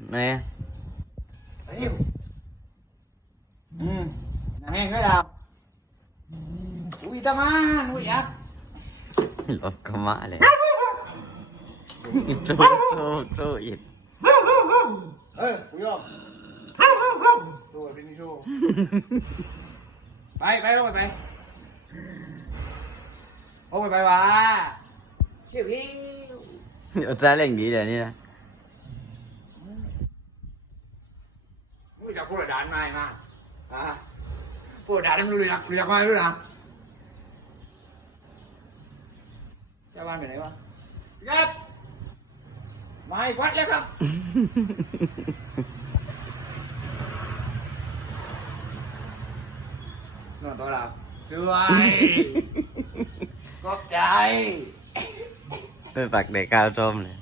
nè ừ. nghe thấy nào ui ta man ui á lọt cả má lên trôi trôi trôi ít bay bay đâu mày bay ôi mày bay bà chịu đi 我再来你点呢？我叫不是单来嘛，啊，不是单，你们两两块多啦？加班没来吗？加，买快来看。那多少？帅，国家。vạch để cao trôm này